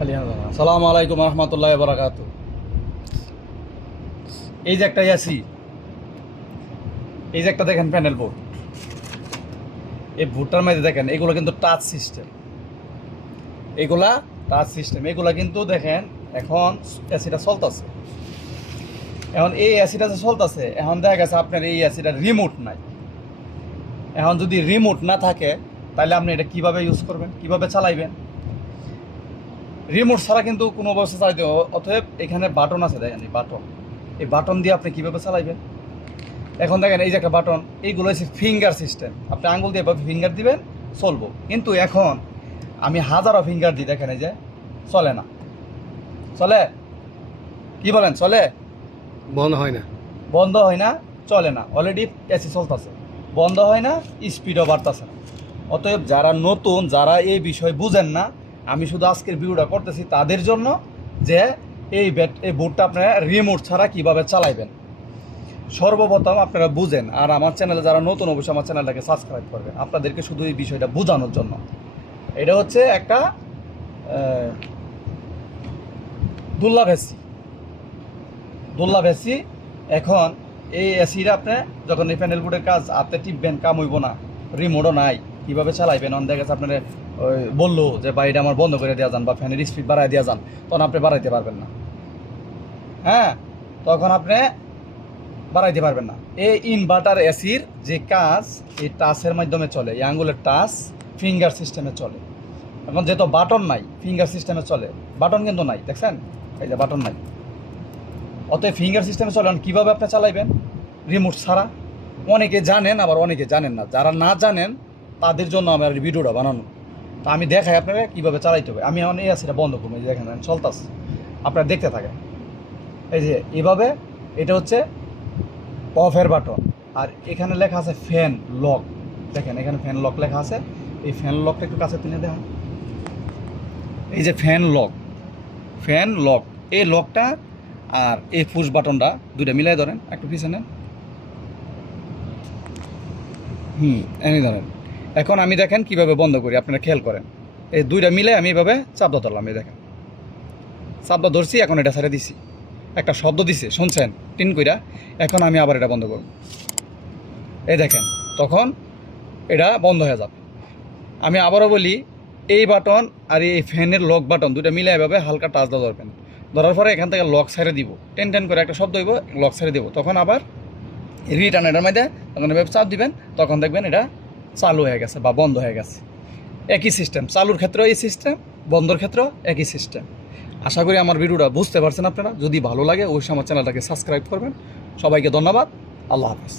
আসসালামু আলাইকুম রহমতুল্লাহ বারাকাত। এই যে একটা এসি, এই যে একটা দেখেন প্যানেল বোর্ড, এই বোর্ডটার মধ্যে দেখেন এগুলো কিন্তু টাচ সিস্টেম, এগুলা টাচ সিস্টেম, এগুলা কিন্তু দেখেন এখন এসিটা চলতেছে। এখন এই এসিটা যে চলতেছে, এখন দেখা গেছে আপনার এই এসিটার রিমোট নাই। এখন যদি রিমোট না থাকে তাহলে আপনি এটা কিভাবে ইউজ করবেন, কিভাবে চালাইবেন? রিমোট ছাড়া কিন্তু কোনো অবস্থা চালাইতে, অতএব এখানে বাটন আছে, দেখেন এই বাটন, এই বাটন দিয়ে আপনি কীভাবে চালাইবেন? এখন দেখেন এই যে একটা বাটন, এইগুলো হচ্ছে ফিঙ্গার সিস্টেম, আপনি আঙুল দিয়ে ফিঙ্গার দিবেন চলবো। কিন্তু এখন আমি হাজারো ফিঙ্গার দিই, দেখেন এই যে চলে না। চলে? কি বলেন, চলে? বন্ধ হয় না, বন্ধ হয় না, চলে না। অলরেডি এসি চলতেছে, বন্ধ হয় না, স্পিডও বাড়তেছে না। অতএব যারা নতুন, যারা এই বিষয় বুঝেন না, আমি শুধু আজকের ভিডিওটা করতেছি তাদের জন্য, যে এই বোর্ডটা আপনারা রিমোট ছাড়া কিভাবে চালাইবেন সর্বপ্রথম আপনারা বুঝেন। আর আমার চ্যানেলে যারা নতুন, অবশ্যই আমার চ্যানেলটাকে সাবস্ক্রাইব করবেন, আপনাদেরকে শুধু এই বিষয়টা বোঝানোর জন্য। এটা হচ্ছে একটা দুর্লভ এসি, দুর্লভ এসি। এখন এই এসিটা আপনি যখন এই প্যানেল বোর্ডের কাজ আপনি টিপবেন, কাম হইব না, রিমোটও নাই, কীভাবে চালাইবেন? অন দেখা গেছে আপনার বললো যে বা এটা আমার বন্ধ করে দেওয়া যান বা ফ্যানের স্পিড বাড়াই দেওয়া যান, তখন আপনি বাড়াইতে পারবেন না। হ্যাঁ, তখন আপনি বাড়াইতে পারবেন না। এই ইনভার্টার এসির যে কাজ, এই টাচের মাধ্যমে চলে, এই আঙ্গুলের টাচ ফিঙ্গার সিস্টেমে চলে। এখন যেহেতু বাটন নাই, ফিঙ্গার সিস্টেমে চলে, বাটন কিন্তু নাই, দেখছেন এই যে বাটন নাই, অতএব ফিঙ্গার সিস্টেমে চলে। কীভাবে আপনি চালাইবেন রিমোট ছাড়া? অনেকে জানেন, আবার অনেকে জানেন না। যারা না জানেন তাদের জন্য আমার ভিডিওটা বানানো। তো আমি দেখাই আপনারা কীভাবে চালাইতে হবে। আমি এখন এই এসিটা বন্ধ করবো, এই যে দেখেন চলতেছে, আপনারা দেখতে থাকেন। এই যে এভাবে, এটা হচ্ছে অফের বাটন, আর এখানে লেখা আছে ফ্যান লক। দেখেন এখানে ফ্যান লক লেখা আছে, এই ফ্যান লকটা একটু কাছে তুলে দেখেন। এই যে ফ্যান লক, ফ্যান লক, এই লকটা আর এই পুশ বাটনটা দুইটা মিলাই ধরেন, একটু পিছনে এনে ধরেন। এখন আমি দেখেন কিভাবে বন্ধ করি, আপনারা খেয়াল করেন। এই দুইটা মিলে আমি এভাবে চাপটা ধরলাম, এই দেখেন চাপটা ধরছি, এখন এটা ছেড়ে দিছি, একটা শব্দ দিছে শুনছেন টিন কইরা। এখন আমি আবার এটা বন্ধ করব, এই দেখেন, তখন এটা বন্ধ হয়ে যাবে। আমি আবারও বলি, এই বাটন আর এই ফ্যানের লক বাটন দুটো মিলে এভাবে হালকা টাচ দিয়ে ধরবেন, ধরার পরে এখান থেকে লক ছেড়ে দিব, টেন টেন করে একটা শব্দ হইব, লক ছেড়ে দিব। তখন আবার রিটার্ন এটার মধ্যে তখন এভাবে চাপ দিবেন, তখন দেখবেন এটা চালু হয়ে গেছে বা বন্ধ হয়ে গেছে। একই সিস্টেম, চালুর ক্ষেত্রেও এই সিস্টেম, বন্ধর ক্ষেত্রেও একই সিস্টেম। আশা করি আমার ভিডিওটা বুঝতে পারছেন আপনারা। যদি ভালো লাগে অবশ্যই আমার চ্যানেলটাকে সাবস্ক্রাইব করবেন। সবাইকে ধন্যবাদ, আল্লাহ হাফেজ।